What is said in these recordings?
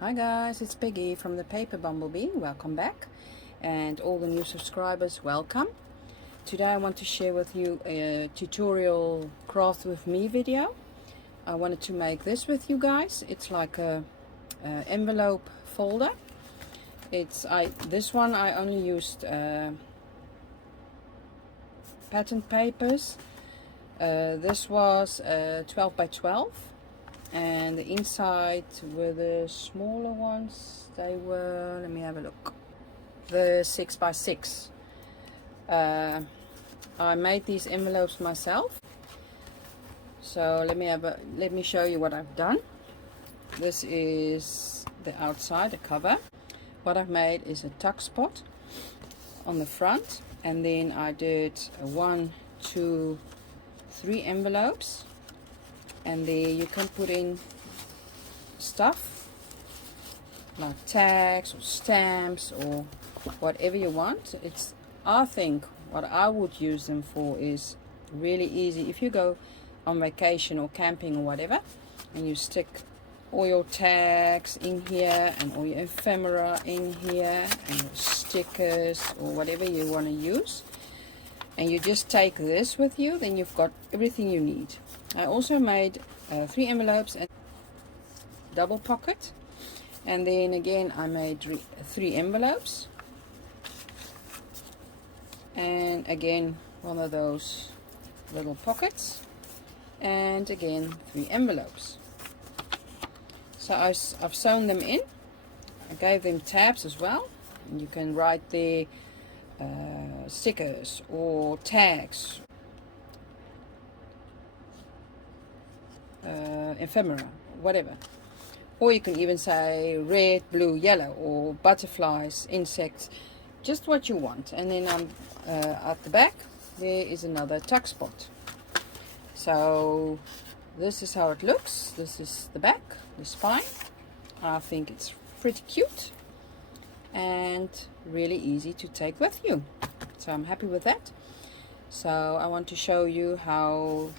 Hi guys, it's Peggy from the Paper Bumblebee. Welcome back, and all the new subscribers, welcome. Today I want to share with you a tutorial craft with me video. I wanted to make this with you guys. It's like a envelope folder. This one I only used pattern papers. This was 12 by 12. And the inside were the smaller ones. They were, let me have a look, the 6 by 6. I made these envelopes myself. So let me show you what I've done. This is the outside, the cover. What I've made is a tuck spot on the front, and then I did 1, 2, 3 envelopes. And there you can put in stuff like tags or stamps or whatever you want. I think what I would use them for is really easy. If you go on vacation or camping or whatever, and you stick all your tags in here and all your ephemera in here and your stickers or whatever you want to use, and you just take this with you, then you've got everything you need. I also made 3 envelopes and double pocket, and then again I made 3 envelopes, and again one of those little pockets, and again 3 envelopes. So I've sewn them in. I gave them tabs as well, and you can write there stickers or tags, ephemera, whatever. Or you can even say red, blue, yellow, or butterflies, insects, just what you want. And then at the back there is another tuck spot. So this is how it looks. This is the back, the spine. I think it's pretty cute and really easy to take with you. So I'm happy with that. So I want to show you how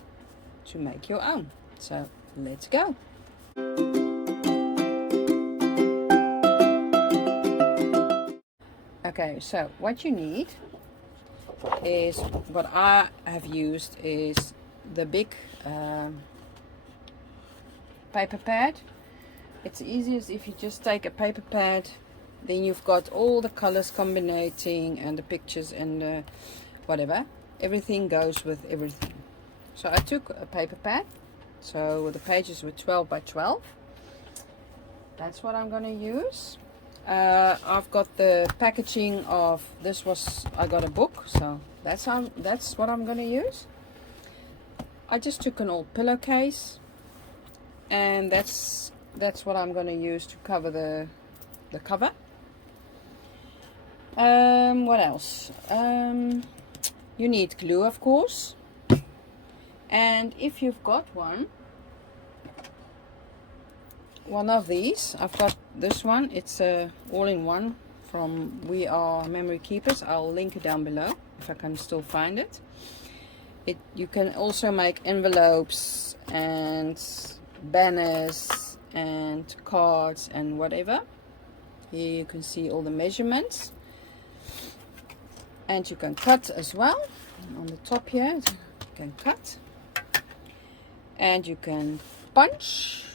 to make your own. So let's go. Okay, so what you need is, what I have used is the big paper pad. It's easiest if you just take a paper pad, then you've got all the colors combinating and the pictures and whatever. Everything goes with everything. So I took a paper pad. So the pages were 12 by 12. That's what I'm going to use. I've got the packaging of this. I got a book, so that's what I'm going to use. I just took an old pillowcase, and that's what I'm going to use to cover the cover. What else? You need glue, of course. And if you've got one of these, I've got this one. It's a all-in-one from We Are Memory Keepers. I'll link it down below if I can still find it. You can also make envelopes and banners and cards and whatever. Here you can see all the measurements, and you can cut as well. On the top here you can cut, and you can punch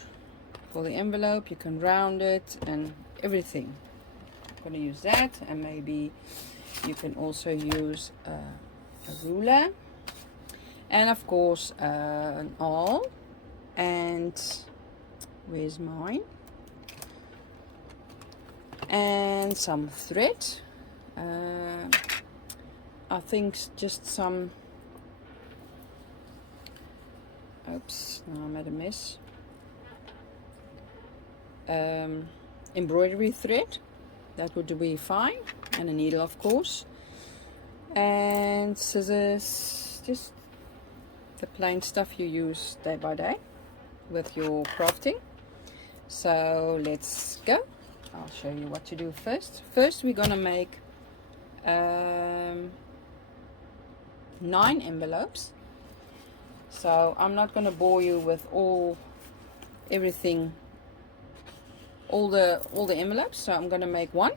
for the envelope. You can round it and everything. I'm going to use that, and maybe you can also use a ruler, and of course an awl, and where's mine, and some thread. I think just some, oops, no, I made a mess. Embroidery thread, that would be fine, and a needle, of course, and scissors, just the plain stuff you use day by day with your crafting. So let's go. I'll show you what to do first. First we're gonna make 9 envelopes. So I'm not going to bore you with everything all the envelopes, so I'm gonna make one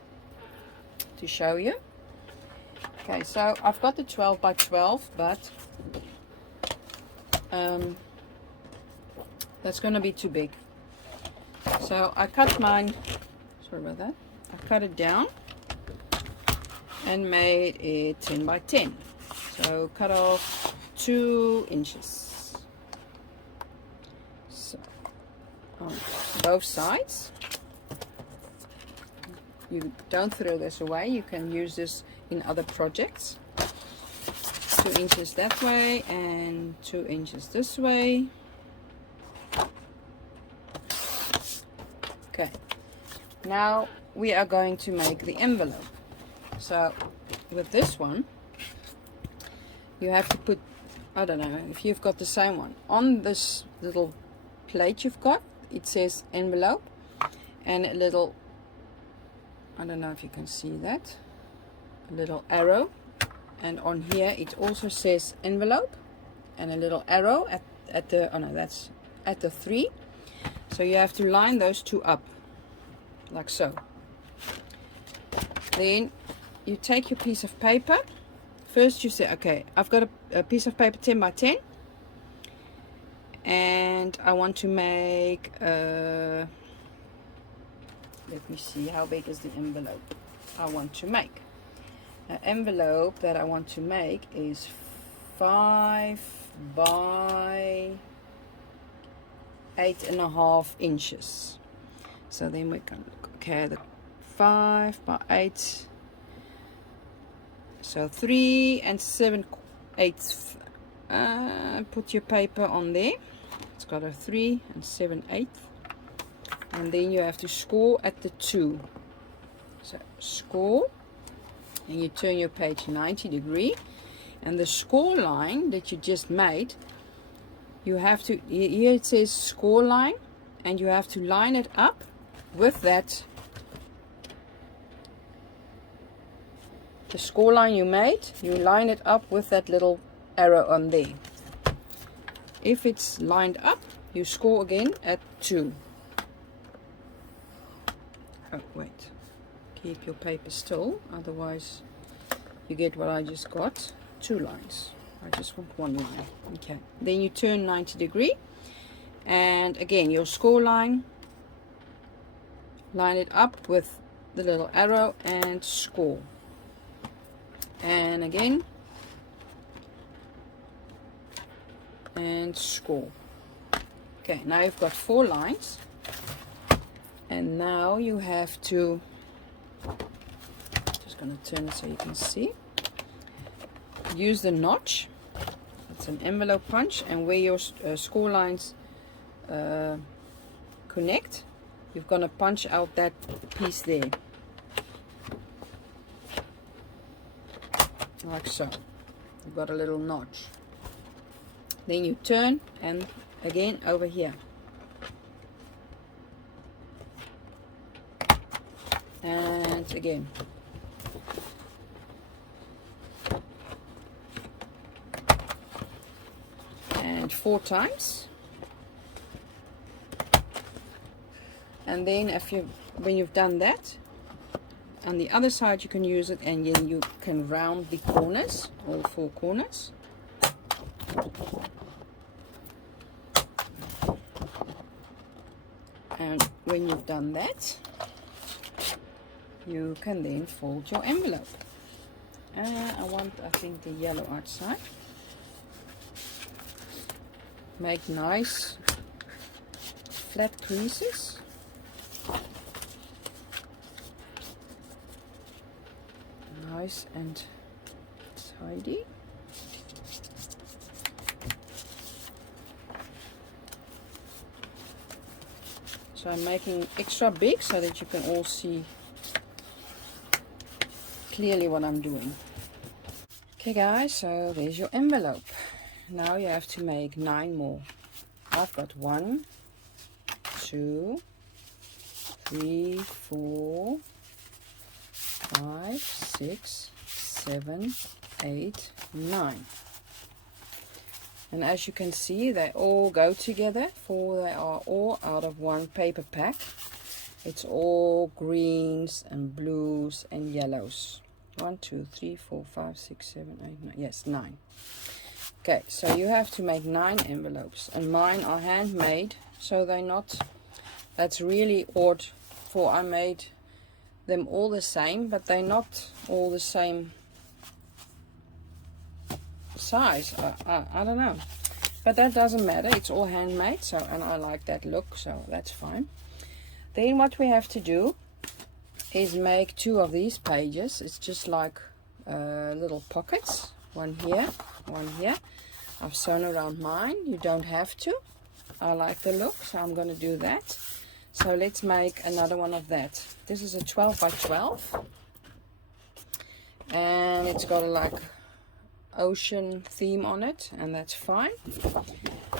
to show you. Okay, so I've got the 12 by 12, but that's gonna be too big. So I cut mine, sorry about that, I cut it down and made it 10 by 10. So cut off 2 inches. So on both sides. You don't throw this away, you can use this in other projects. 2 inches that way and 2 inches this way. Okay, now we are going to make the envelope. So with this one, you have to put, I don't know if you've got the same one, on this little plate you've got, it says envelope, and a little, I don't know if you can see that, a little arrow, and on here it also says envelope and a little arrow at the, oh no, that's at the 3. So you have to line those two up like so. Then you take your piece of paper. First you say, okay, I've got a piece of paper 10 by 10 and I want to make let me see, how big is the envelope I want to make. An envelope that I want to make is 5 by 8.5 inches. So then we can look, okay, the 5 by 8, so 3 7/8. Put your paper on there. It's got a 3 7/8, and then you have to score at the 2. So score, and you turn your page 90 degrees, and the score line that you just made, you have to, here it says score line, and you have to line it up with that, the score line you made, you line it up with that little arrow on there. If it's lined up, you score again at 2. Oh wait, keep your paper still, otherwise you get what I just got, 2 lines. I just want 1 line. Okay, then you turn 90 degrees, and again your score line, line it up with the little arrow and score, and again and score. Okay, now you've got 4 lines, and now you have to, just going to turn it so you can see, use the notch. It's an envelope punch, and where your score lines connect, you're going to punch out that piece there, like so. You've got a little notch. Then you turn, and again over here, and again, and 4 times. And then when you've done that, on the other side you can use it, and then you can round the corners, all 4 corners. And when you've done that, you can then fold your envelope. I want, I think, the yellow outside. Make nice flat creases. Nice and tidy. So I'm making extra big so that you can all see clearly what I'm doing. Okay guys, so there's your envelope. Now you have to make 9 more. I've got 1, 2, 3, 4, 5, 6, 7, 8, 9. And as you can see, they all go together, for they are all out of one paper pack. It's all greens and blues and yellows. 1, 2, 3, 4, 5, 6, 7, 8, 9. Yes, 9. Okay, so you have to make 9 envelopes, and mine are handmade, so they're not, that's really odd, for I made them all the same, but they're not all the same size. I don't know, but that doesn't matter, it's all handmade, so, and I like that look, so that's fine. Then what we have to do is make 2 of these pages. It's just like little pockets, one here, one here. I've sewn around mine. You don't have to. I like the look, so I'm going to do that. So let's make another one of that. This is a 12 by 12, and it's got a like ocean theme on it, and that's fine.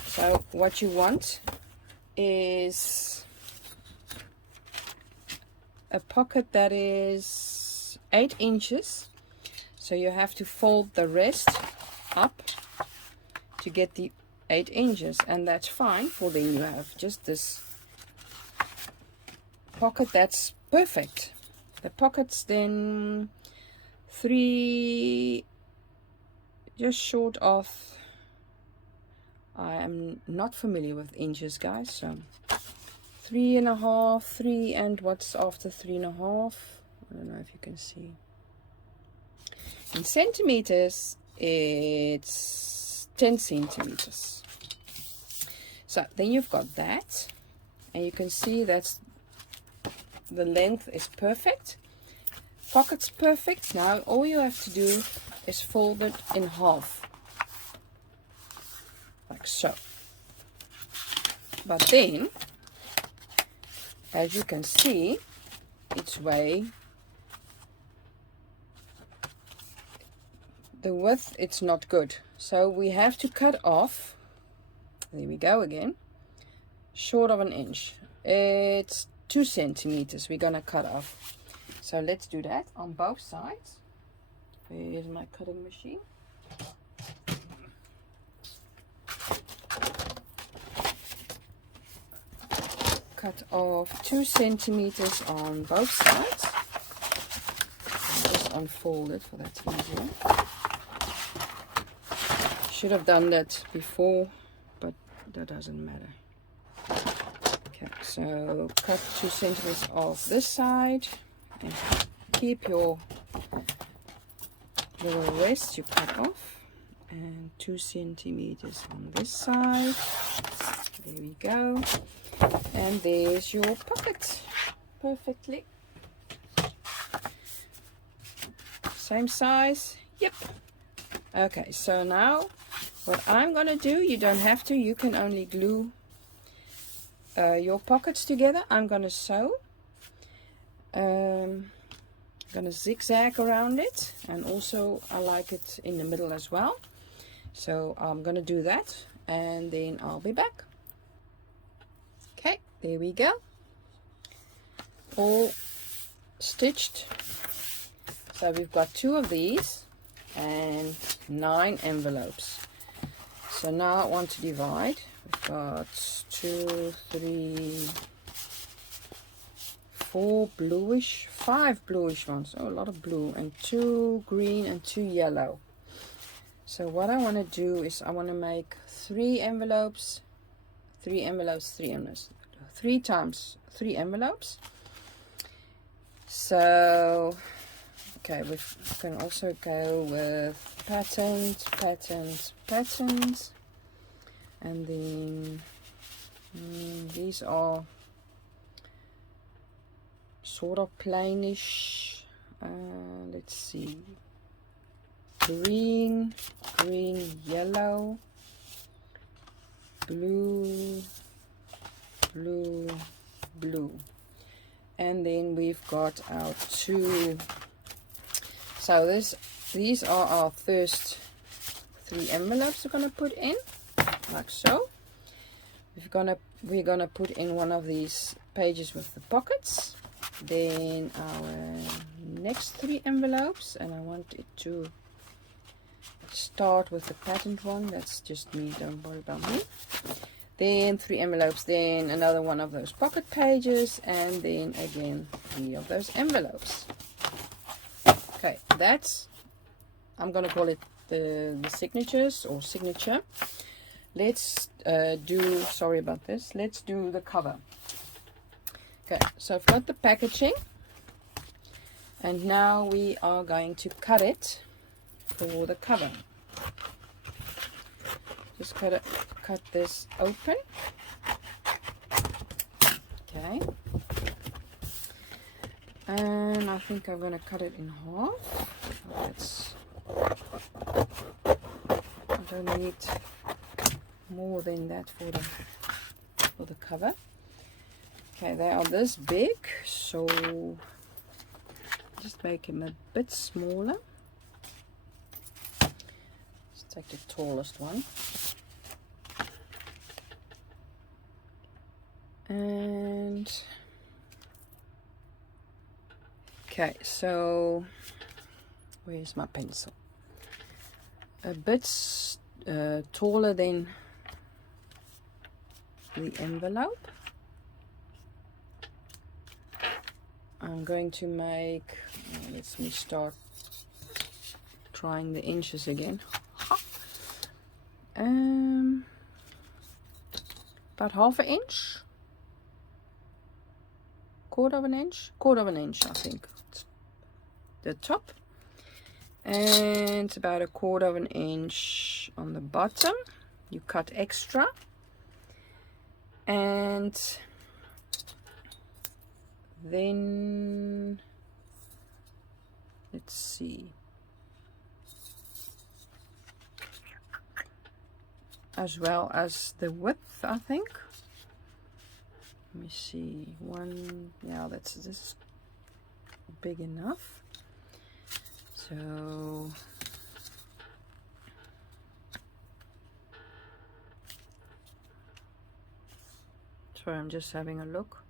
So what you want is a pocket that is 8 inches, so you have to fold the rest up to get the 8 inches, and that's fine. For then you have just this pocket that's perfect. The pocket's then 3, just short of, I am not familiar with inches, guys, so 3.5, 3, and what's after 3.5? I don't know if you can see. In centimeters, it's 10 centimeters. So then you've got that, and you can see that's the length is perfect. Pocket's perfect. Now all you have to do is fold it in half, like so. But then, as you can see, it's way, the width, it's not good. So we have to cut off, there we go again, short of 1 inch. It's 2 centimeters we're gonna cut off. So let's do that on both sides. Here's my cutting machine. Cut off 2 centimeters on both sides. I'll just unfold it, for that's easier. Should have done that before, but that doesn't matter. Okay, so cut 2 centimeters off this side, and keep your little rest you cut off, and 2 centimeters on this side. There we go. And there's your pocket, perfectly same size. Yep. Okay, so now what I'm gonna do, you don't have to, you can only glue your pockets together. I'm gonna sew, gonna zigzag around it, and also I like it in the middle as well, so I'm gonna do that, and then I'll be back. Okay, there we go, all stitched. So we've got 2 of these and 9 envelopes. So now I want to divide. We've got 2, 3, 4 bluish, 5 bluish ones. Oh, a lot of blue, and 2 green and 2 yellow. So what I want to do is I want to make 3 envelopes, 3 envelopes, 3 envelopes, 3 times 3 envelopes. So okay, we can also go with patterns, patterns, patterns, and then these are sort of plainish. Let's see, green, green, yellow, blue, blue, blue, and then we've got our 2. So these are our first 3 envelopes we're gonna put in, like so. We're gonna put in one of these pages with the pockets. Then our next 3 envelopes, and I want it to start with the patterned one. That's just me, don't worry about me. then 3 envelopes, then another one of those pocket pages, and then again 3 of those envelopes. Okay, that's, I'm going to call it the signatures or signature. Let's do, sorry about this, let's do the cover. Okay, so I've got the packaging, and now we are going to cut it for the cover. Just cut this open. Okay, and I think I'm going to cut it in half. I don't need more than that for the cover. Okay, they are this big, so just make them a bit smaller. Let's take the tallest one. And okay, so where's my pencil? A bit taller than the envelope. I'm going to make, let me start trying the inches again. About half an inch, quarter of an inch, I think, the top, and about a quarter of an inch on the bottom. You cut extra, and then let's see, as well as the width, I think. Let me see, one, yeah, this is big enough. So sorry, I'm just having a look.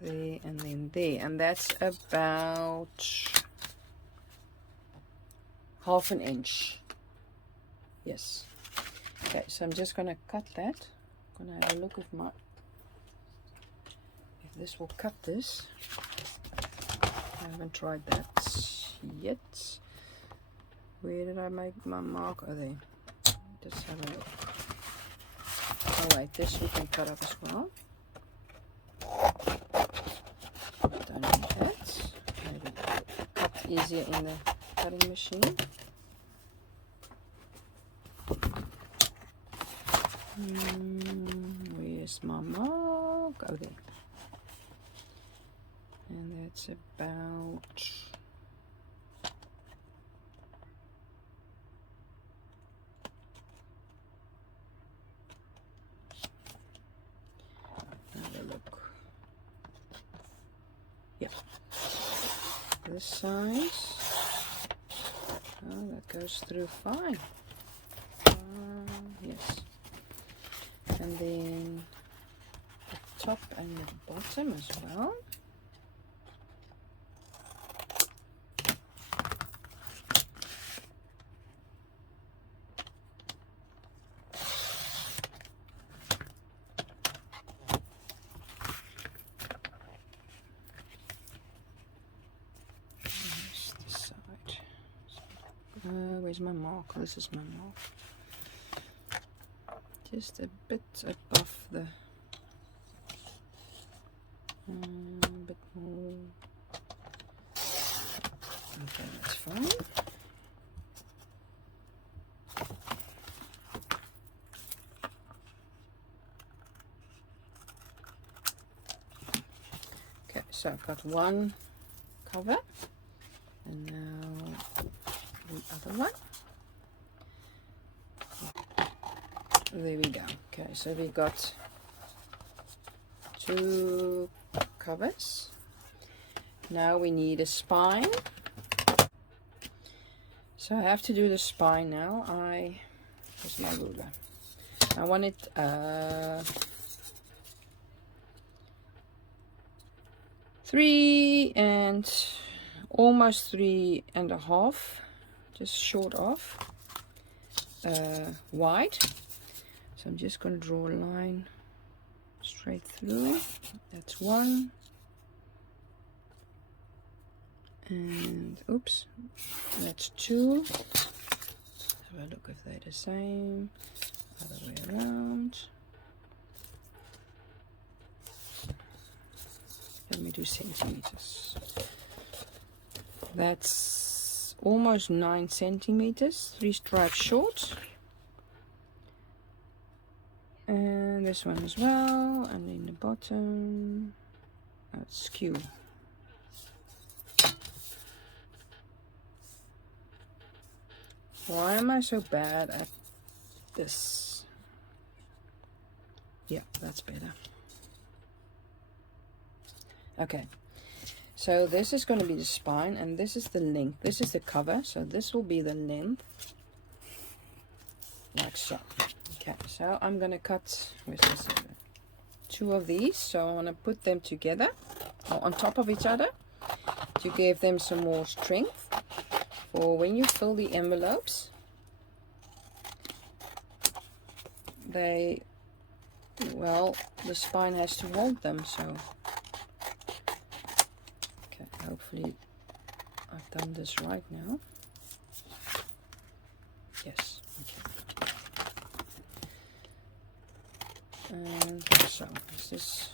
There and then there, and that's about half an inch. Yes. Okay, so I'm just gonna cut that. I'm gonna have a look if this will cut this. I haven't tried that yet. Where did I make my mark? Oh, there. Just have a look. Oh wait, this we can cut up as well. Don't need that. Maybe cut easier in the cutting machine. Where's my mark? Oh, there. And that's about this size. Oh, that goes through fine. Yes. And then the top and the bottom as well. Where's my mark? This is my mark. Just a bit above the bit more. Okay, that's fine. Okay, so I've got one cover, and now the other one. There we go. Okay, so we got two covers. Now we need a spine. So I have to do the spine now. Where's my ruler? I want it 3 and almost 3.5, just short of wide. So I'm just going to draw a line straight through. That's 1. And oops, that's 2. Have a look if they're the same. Other way around. Let me do centimeters. That's almost 9 centimeters, 3 stripes short. And this one as well, and in the bottom, that's skew. Why am I so bad at this? Yeah, that's better. Okay, so this is going to be the spine, and this is the length. This is the cover, so this will be the length, like so. Okay, so I'm going to cut, where's this, 2 of these. So I want to put them together, or on top of each other, to give them some more strength for when you fill the envelopes. Well, the spine has to hold them, so okay, hopefully I've done this right now. Yes, okay. And so is this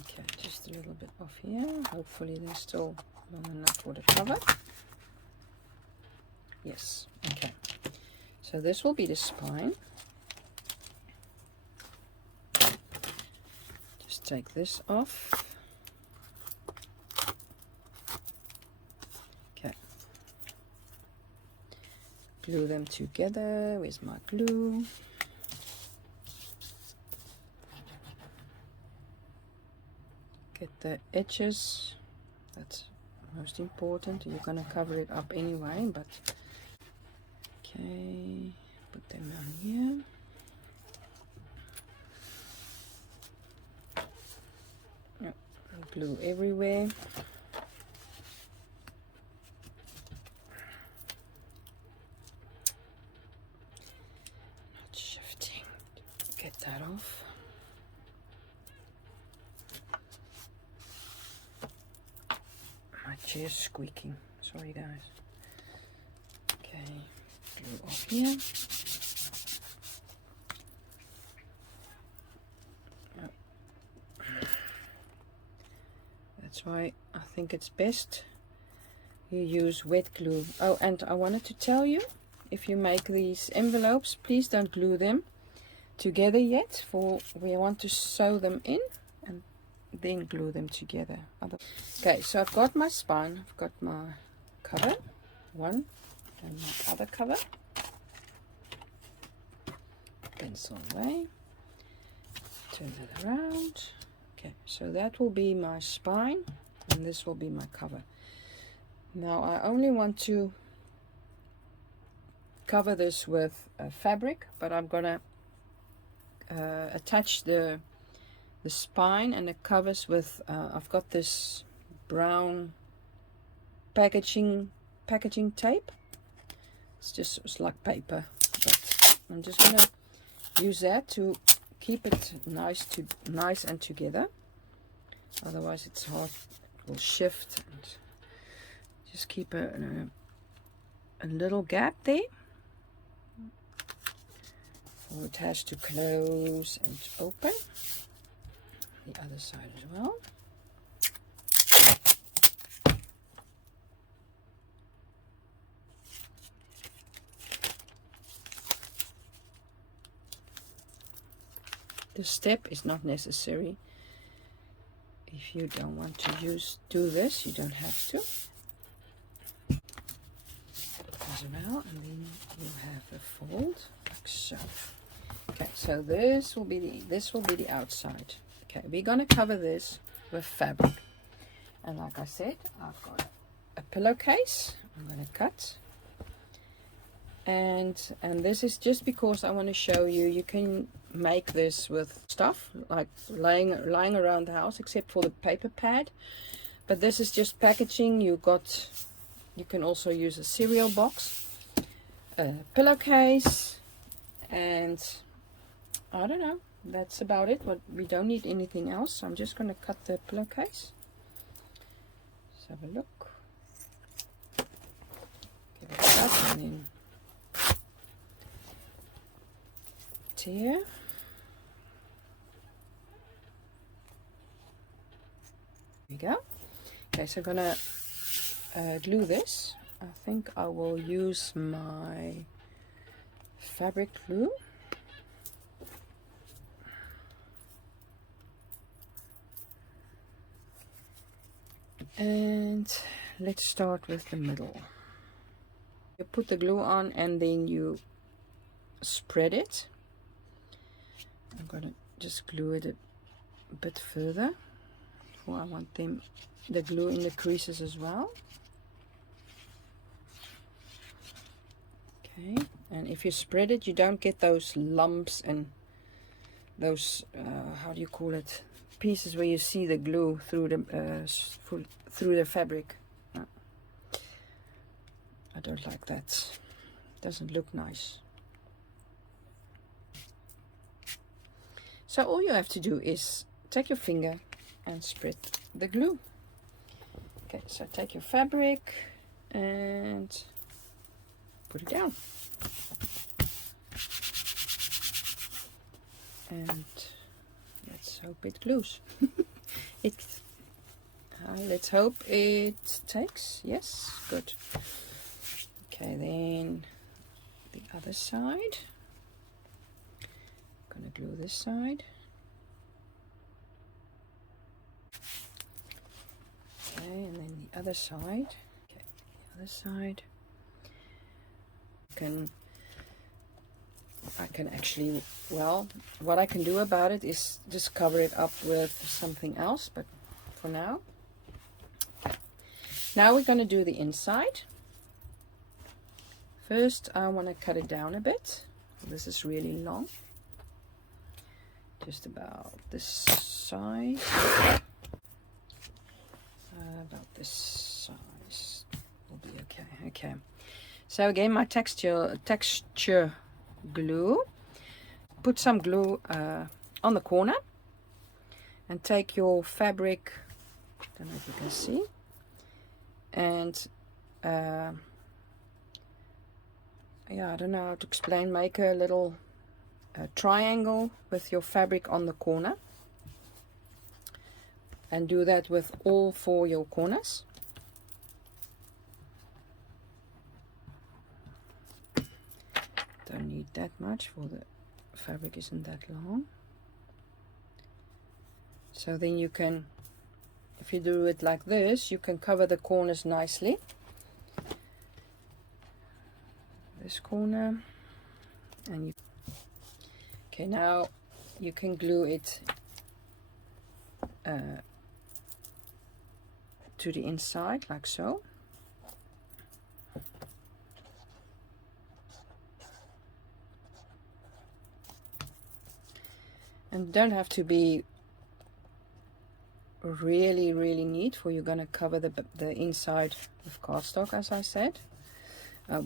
okay, just a little bit off here. Hopefully they're still long enough for the cover. Yes, okay. So this will be the spine. Just take this off. Okay. Glue them together. Where's my glue? Get the edges. That's most important. You're gonna cover it up anyway, but okay, put them on here. Yep. Glue everywhere. Not shifting. Get that off. My chair's squeaking. Sorry, guys. Okay. Glue off here. Yep. That's why I think it's best you use wet glue. Oh, and I wanted to tell you, if you make these envelopes, please don't glue them together yet, for we want to sew them in and then glue them together. Okay, so I've got my spine, I've got my cover, one, and my other cover. Pencil away, turn that around. Okay, so that will be my spine, and this will be my cover. Now I only want to cover this with fabric, but I'm gonna attach the spine and the covers with I've got this brown packaging tape. It's like paper, but I'm just gonna use that to keep it nice and together. Otherwise it's hard, it will shift, and just keep a little gap there. So it has to close and open. The other side as well. The step is not necessary. If you don't want to do this, you don't have to. As well, and then you have a fold like so. Okay, so this will be the outside. Okay, we're gonna cover this with fabric, and like I said, I've got a pillowcase. I'm gonna cut, and this is just because I want to show you. You can make this with stuff like lying around the house, except for the paper pad. But this is just packaging. You can also use a cereal box, a pillowcase, and I don't know, that's about it. But we don't need anything else, so I'm just going to cut the pillowcase. Let's have a look. Give it a cut and then tear. There we go. Okay, so I'm gonna glue this. I think I will use my fabric glue. And let's start with the middle. You put the glue on and then you spread it. I'm gonna just glue it a bit further. I want the glue in the creases as well. Okay, and if you spread it, you don't get those lumps and those how do you call it, pieces where you see the glue through the fabric. I don't like that. Doesn't look nice. So all you have to do is take your finger and spread the glue. Okay, so take your fabric and put it down. And let's hope it glues. Let's hope it takes. Yes, good. Okay, then the other side. I'm gonna glue this side. Okay, and then the other side. Okay, the other side. I can actually, well, what I can do about it is just cover it up with something else, but for now. Okay. Now we're going to do the inside. First, I want to cut it down a bit. This is really long. Just about this size. About this size will be okay. Okay. So again, my texture glue. Put some glue on the corner, and take your fabric. I don't know if you can see. And yeah, I don't know how to explain. Make a little triangle with your fabric on the corner. And do that with all 4 your corners. Don't need that much, for the fabric isn't that long. So then you can, if you do it like this, you can cover the corners nicely. This corner, and you. Okay, now you can glue it to the inside, like so. And don't have to be really neat, for you're gonna cover the inside with cardstock, as I said.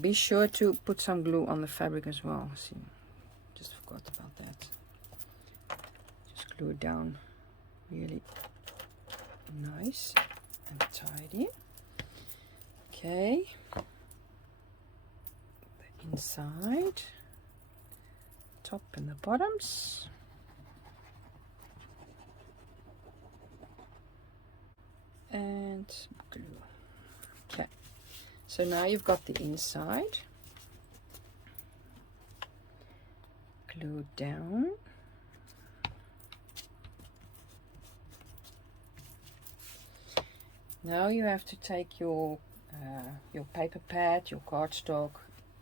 Be sure to put some glue on the fabric as well. See, just forgot about that. Just glue it down really nice and tidy. Okay, the inside, top and the bottoms. And glue. Okay, so now you've got the inside. Glue down. Now you have to take your paper pad, your cardstock,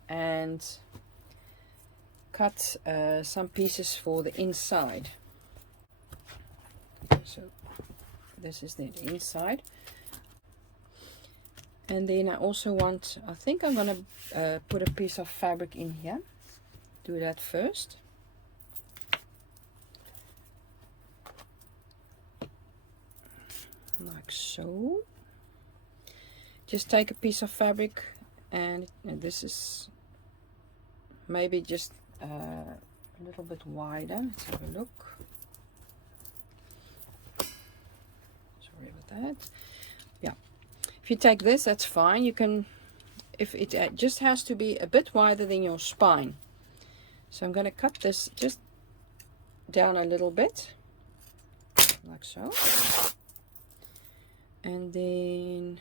and cut some pieces for the inside. So this is the inside. And then I also want, I think I'm going to put a piece of fabric in here. Do that first. like so. Just take a piece of fabric, and this is maybe just a little bit wider. Let's have a look. Sorry about that. Yeah, if you take this, that's fine. You can, if it just has to be a bit wider than your spine. So I'm going to cut this just down a little bit, like so. And then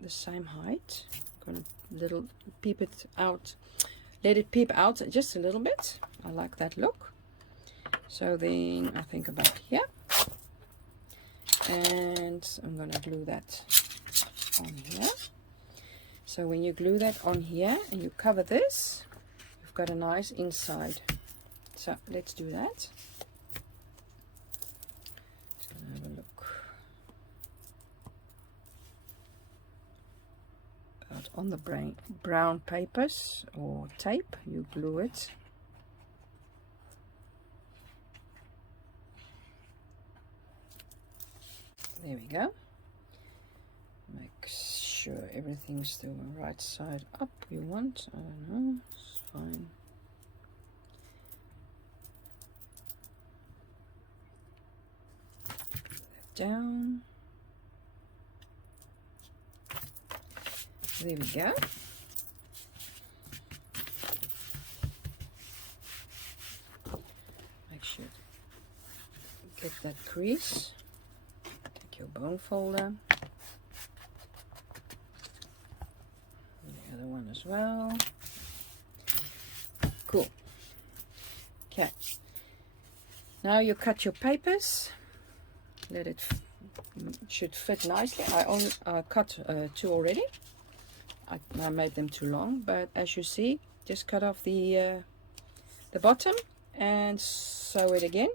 the same height. I'm going to little peep it out, let it peep out just a little bit. I like that look. So then I think about here, and I'm going to glue that on here. So when you glue that on here and you cover this, you've got a nice inside. So let's do that. Just going to have a look. On the brown papers or tape, you glue it. There we go. Make sure everything's still the right side up you want. I don't know, it's fine. Down. There we go. Make sure to get that crease. Take your bone folder. The other one as well. Cool. Okay. Now you cut your papers. Let it should fit nicely. I cut 2 already. I made them too long, but as you see, just cut off the bottom and sew it again.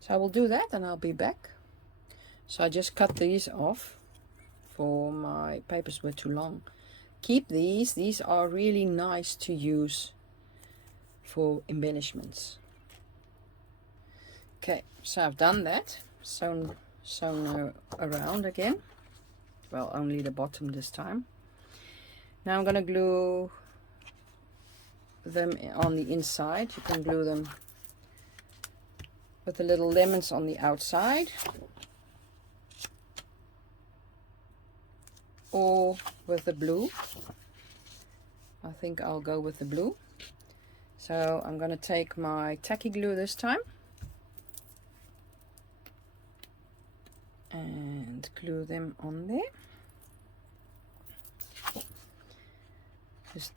So I will do that and I'll be back. So I just cut these off, for my papers were too long. Keep these are really nice to use for embellishments. Okay, so I've done that, sewn around again. Well, only the bottom this time. Now I'm going to glue them on the inside. You can glue them with the little lemons on the outside, or with the blue. I think I'll go with the blue. So I'm going to take my tacky glue this time and glue them on there. Just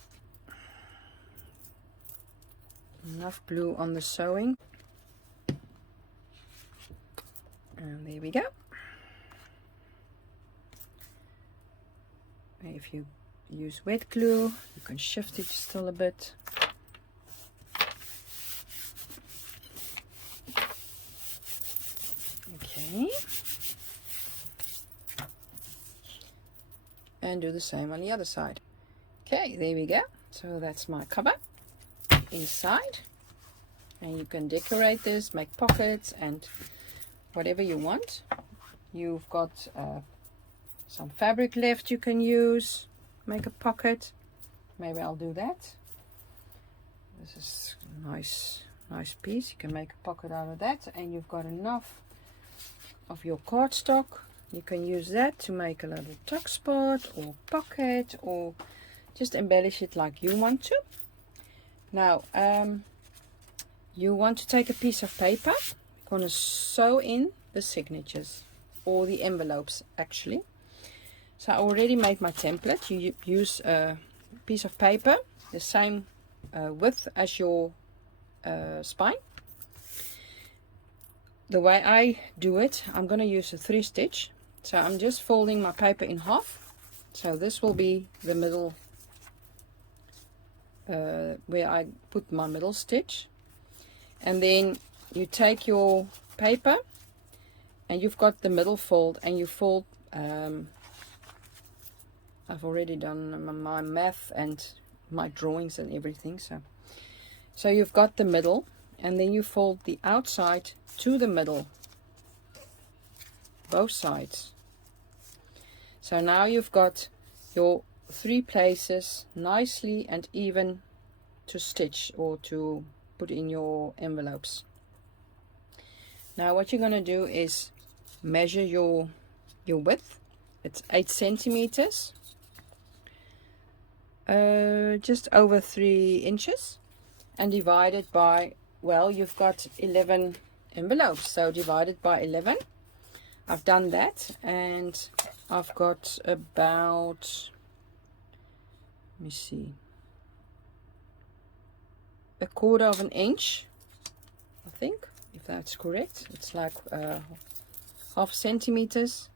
enough glue on the sewing, and there we go. If you use wet glue, you can shift it still a bit. Okay, and do the same on the other side. Okay, there we go. So that's my cover inside, and you can decorate this, make pockets and whatever you want. You've got some fabric left you can use, make a pocket. Maybe I'll do that. This is a nice piece. You can make a pocket out of that, and you've got enough of your cardstock. You can use that to make a little tuck spot or pocket, or just embellish it like you want to. Now you want to take a piece of paper. You're going to sew in the signatures, or the envelopes actually. So I already made my template. You use a piece of paper the same width as your spine. The way I do it, I'm going to use a 3-stitch. So I'm just folding my paper in half. So this will be the middle, where I put my middle stitch. And then you take your paper and you've got the middle fold, and you fold, I've already done my math and my drawings and everything. So you've got the middle, and then you fold the outside to the middle. both sides. So now you've got your 3 places nicely and even to stitch or to put in your envelopes. Now what you're going to do is measure your width. It's 8 centimeters, just over 3 inches, and divide it by, well, you've got 11 envelopes, so divided by 11. I've done that, and I've got about, let me see, 1/4 of an inch, I think, if that's correct. It's like half centimeters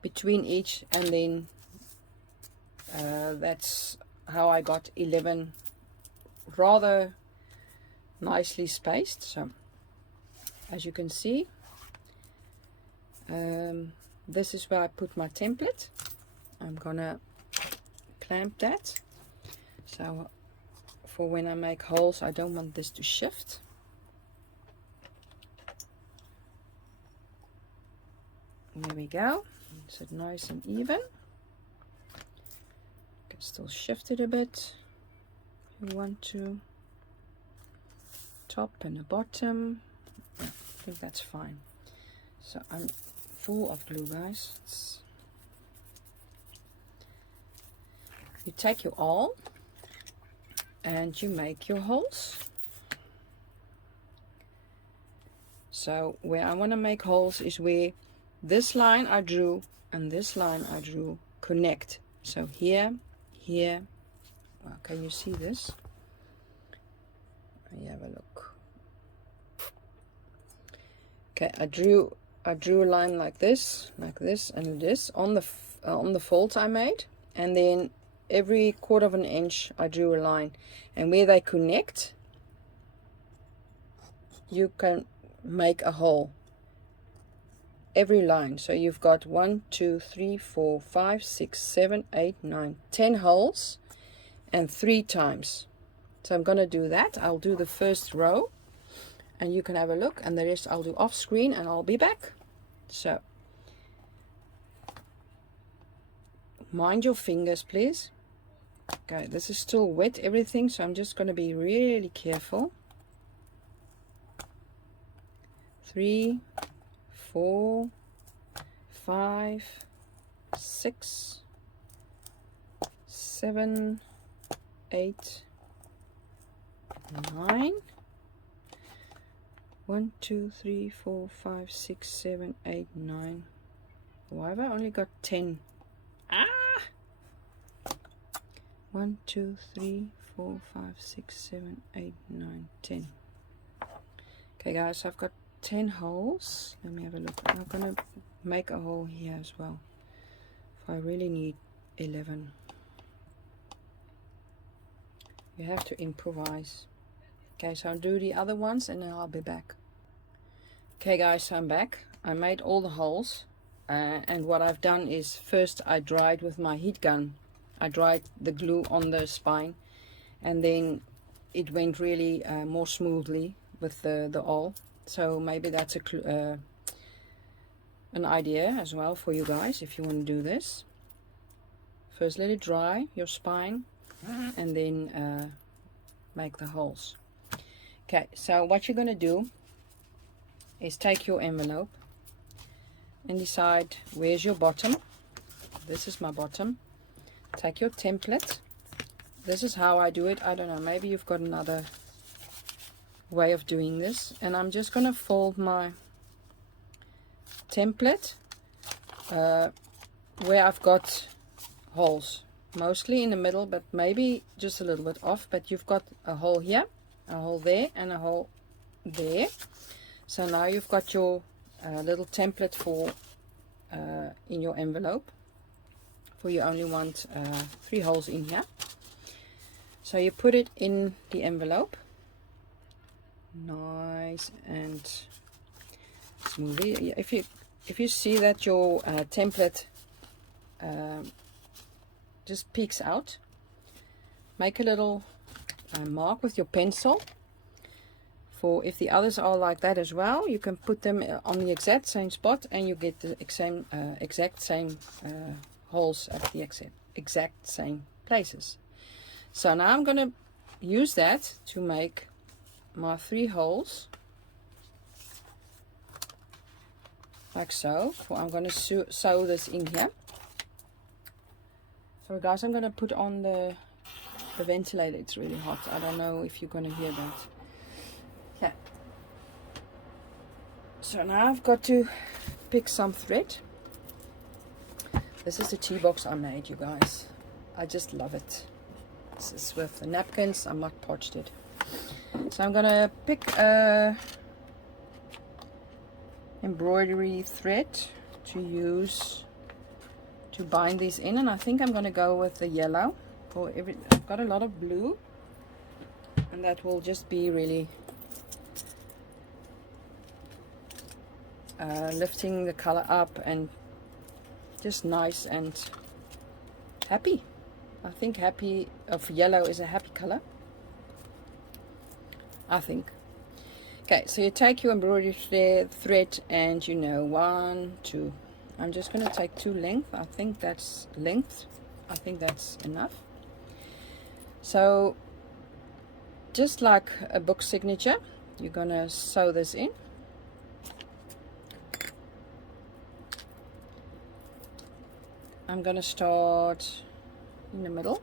between each, and then that's how I got 11 rather nicely spaced. So as you can see, this is where I put my template. I'm gonna clamp that, so for when I make holes, I don't want this to shift. There we go. Is it nice and even? Can still shift it a bit if you want to. Top and the bottom. Yeah, I think that's fine. So I'm full of glue, guys. You take your awl and you make your holes. So where I want to make holes is where this line I drew and this line I drew connect. So here, here. Well, can you see this? You have a look. Okay, I drew a line like this, and this on the fold I made, and then every 1/4 of an inch I drew a line, and where they connect, you can make a hole. Every line. So you've got 1, 2, 3, 4, 5, 6, 7, 8, 9, 10 holes, and 3 times. So I'm going to do that. I'll do the first row, and you can have a look, and the rest I'll do off screen, and I'll be back. So mind your fingers, please. Okay, this is still wet, everything, so I'm just going to be really careful. 3, 4, 5, 6, 7, 8, 9. 1, 2, 3, 4, 5, 6, 7, 8, 9. Why have I only got 10? 1, 2, 3, 4, 5, 6, 7, 8, 9, 10. Okay, guys, I've got 10 holes. Let me have a look. I'm gonna make a hole here as well. If I really need 11. You have to improvise. Okay, so I'll do the other ones and then I'll be back. Okay, guys, so I'm back. I made all the holes, and what I've done is first I dried with my heat gun. I dried the glue on the spine, and then it went really more smoothly with the awl. So maybe that's an idea as well for you guys if you want to do this. First let it dry, your spine, and then make the holes. Okay, so what you're going to do is take your envelope and decide where's your bottom. This is my bottom. Take your template. This is how I do it. I don't know, maybe you've got another way of doing this. And I'm just going to fold my template where I've got holes, mostly in the middle, but maybe just a little bit off. But you've got a hole here, a hole there, and a hole there. So now you've got your little template for in your envelope, for you only want 3 holes in here. So you put it in the envelope, nice and smoothly. If you see that your template just peeks out, make a little mark with your pencil. For if the others are like that as well, you can put them on the exact same spot and you get the exact same holes at the exact same places. So now I'm going to use that to make my 3 holes like so. I'm going to sew this in here. So guys, I'm going to put on the ventilator. It's really hot. I don't know if you're going to hear that. Okay. So now I've got to pick some thread. This is the tea box I made, you guys. I just love it. This is with the napkins. I Mod Podged it. So I'm going to pick embroidery thread to use to bind these in, and I think I'm going to go with the yellow for every. I've got a lot of blue, and that will just be really lifting the color up and just nice and happy. I think happy of yellow is a happy color, I think. Okay, so you take your embroidery thread and 1, 2. I'm just going to take 2 length. I think that's enough. So just like a book signature, you're going to sew this in. I'm going to start in the middle.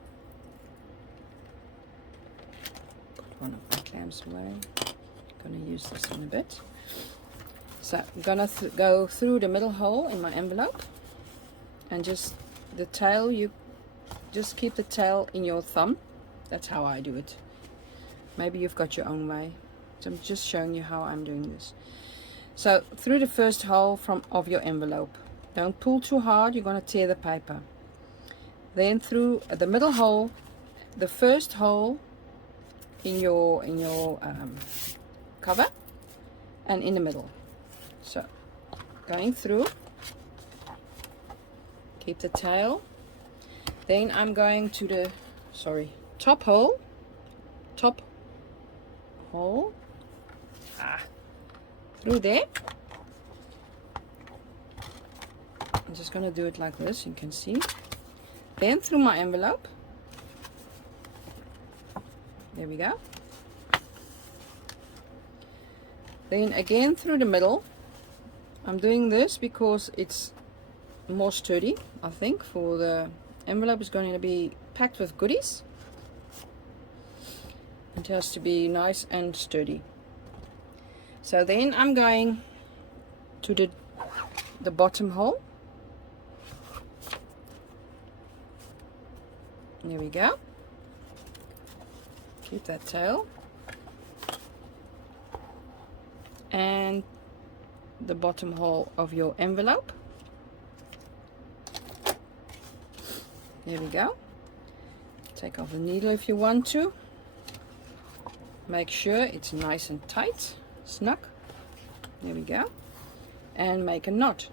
Got one of my clamps away. Going to use this in a bit. So I'm going to go through the middle hole in my envelope, and just the tail, you just keep the tail in your thumb. That's how I do it. Maybe you've got your own way. So I'm just showing you how I'm doing this. So through the first hole of your envelope. Don't pull too hard, you're going to tear the paper. Then through the middle hole, the first hole in your cover, and in the middle. So going through, keep the tail. Then I'm going to the top hole, through there. I'm just going to do it like this, you can see. Then through my envelope. There we go. Then again through the middle. I'm doing this because it's more sturdy, I think, for the envelope is going to be packed with goodies. It has to be nice and sturdy. So then I'm going to the bottom hole. There we go. Keep that tail. And the bottom hole of your envelope. There we go. Take off the needle if you want to. Make sure it's nice and tight, snug. There we go. And make a knot.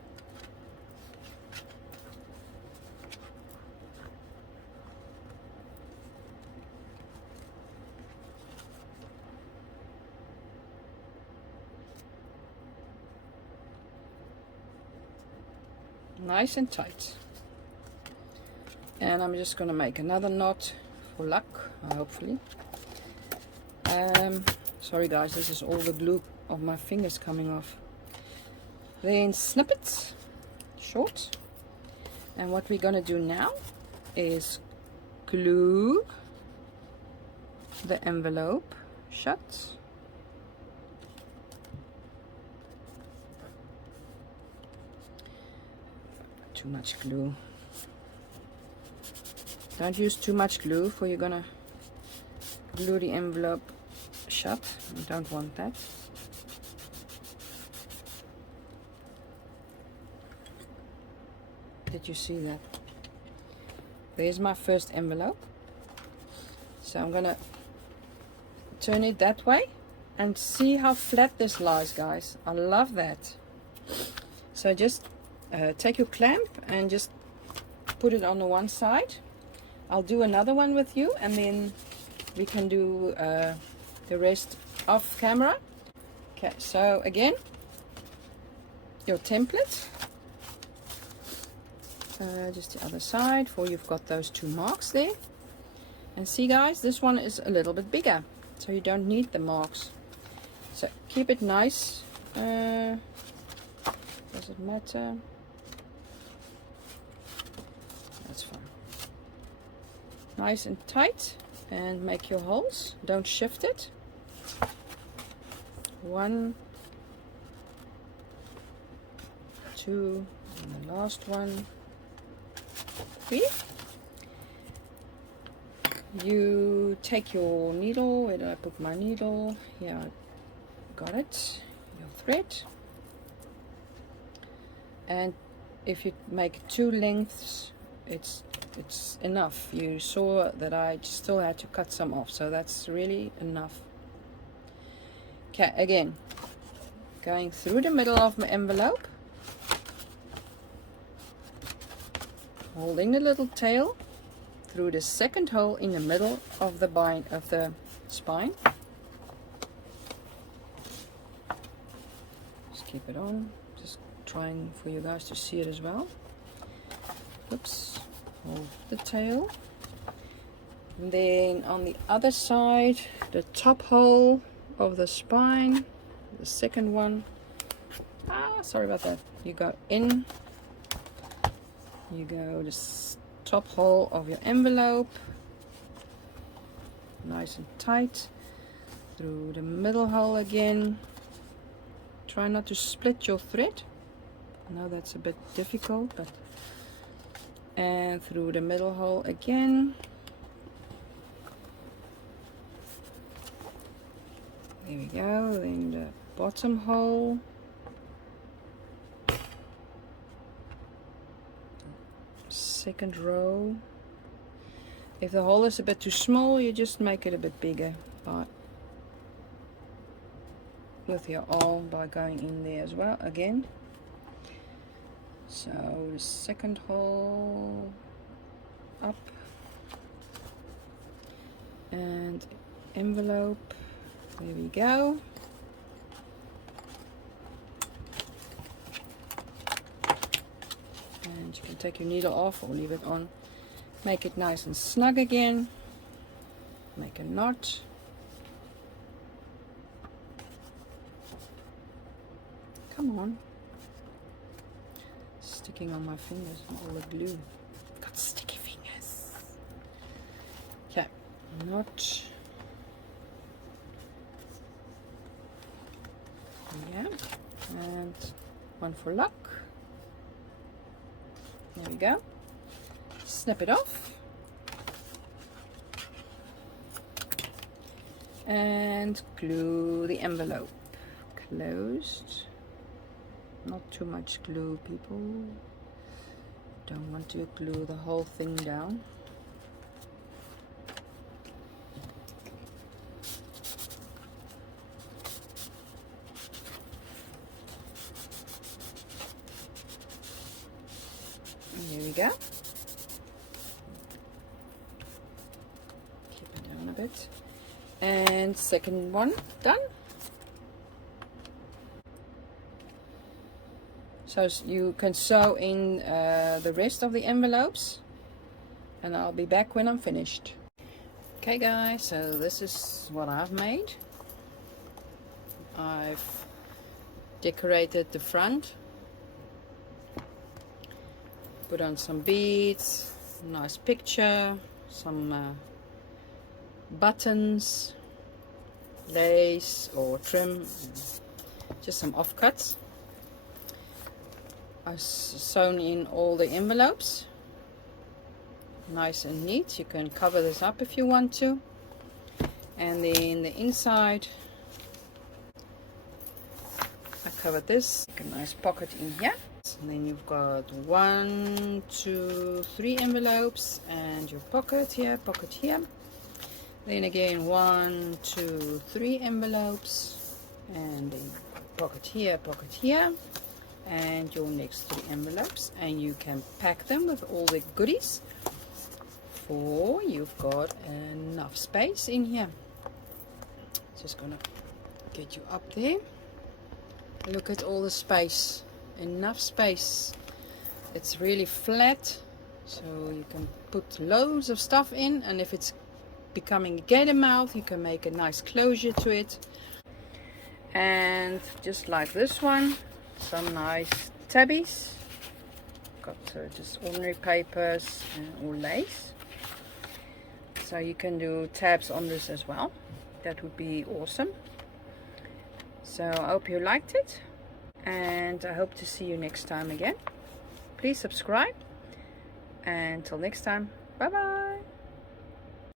Nice and tight. And I'm just going to make another knot for luck, hopefully. Sorry guys, this is all the glue of my fingers coming off. Then snip it short. And what we're going to do now is glue the envelope shut. Too much glue. Don't use too much glue, for you're gonna glue the envelope shut. You don't want that. Did you see that? There's my first envelope. So I'm gonna turn it that way and see how flat this lies, guys. I love that. So just take your clamp and just put it on the one side. I'll do another one with you, and then we can do the rest off camera. Okay, so again, your template, just the other side, for you've got those 2 marks there. And see guys, this one is a little bit bigger, so you don't need the marks. So keep it nice. Does it matter? That's fine. Nice and tight, and make your holes. Don't shift it. 1, 2, and the last one, 3. You take your needle. Where did I put my needle? Yeah, got it. Your thread. And if you make 2 lengths, it's enough. You saw that I still had to cut some off, so that's really enough. Okay, again, going through the middle of my envelope, holding the little tail through the second hole in the middle of the spine. Just keep it on, just trying for you guys to see it as well. Oops, hold the tail. And then on the other side, the top hole of the spine, the second one. Sorry about that. You go in, you go this top hole of your envelope, nice and tight, through the middle hole again. Try not to split your thread. I know that's a bit difficult, but and through the middle hole again. There we go. Then the bottom hole. Second row. If the hole is a bit too small, you just make it a bit bigger with your awl by going in there as well again. So the second hole up, and envelope. There we go. And you can take your needle off or leave it on. Make it nice and snug again. Make a knot. Come on. Sticking on my fingers and all the glue. Got sticky fingers. Okay, knot. Yeah, and one for luck. There we go. Snip it off. And glue the envelope closed. Not too much glue, people. Don't want to glue the whole thing down. Here we go. Keep it down a bit. And second one done. So you can sew in the rest of the envelopes, and I'll be back when I'm finished. Okay guys, so this is what I've made. I've decorated the front, put on some beads, nice picture, some buttons, lace or trim, just some offcuts. I've sewn in all the envelopes, nice and neat. You can cover this up if you want to. And then the inside, I covered this, like a nice pocket in here. And then you've got 1, 2, 3 envelopes, and your pocket here, then again 1, 2, 3 envelopes, and then pocket here, and your next 3 envelopes, and you can pack them with all the goodies, for you've got enough space in here. Just gonna get you up there. Look at all the space, enough space. It's really flat, so you can put loads of stuff in, and if it's becoming a gator mouth, you can make a nice closure to it. And just like this one, some nice tabbies. Got just ordinary papers or lace. So you can do tabs on this as well. That would be awesome. So I hope you liked it, and I hope to see you next time again. Please subscribe, and until next time, bye bye.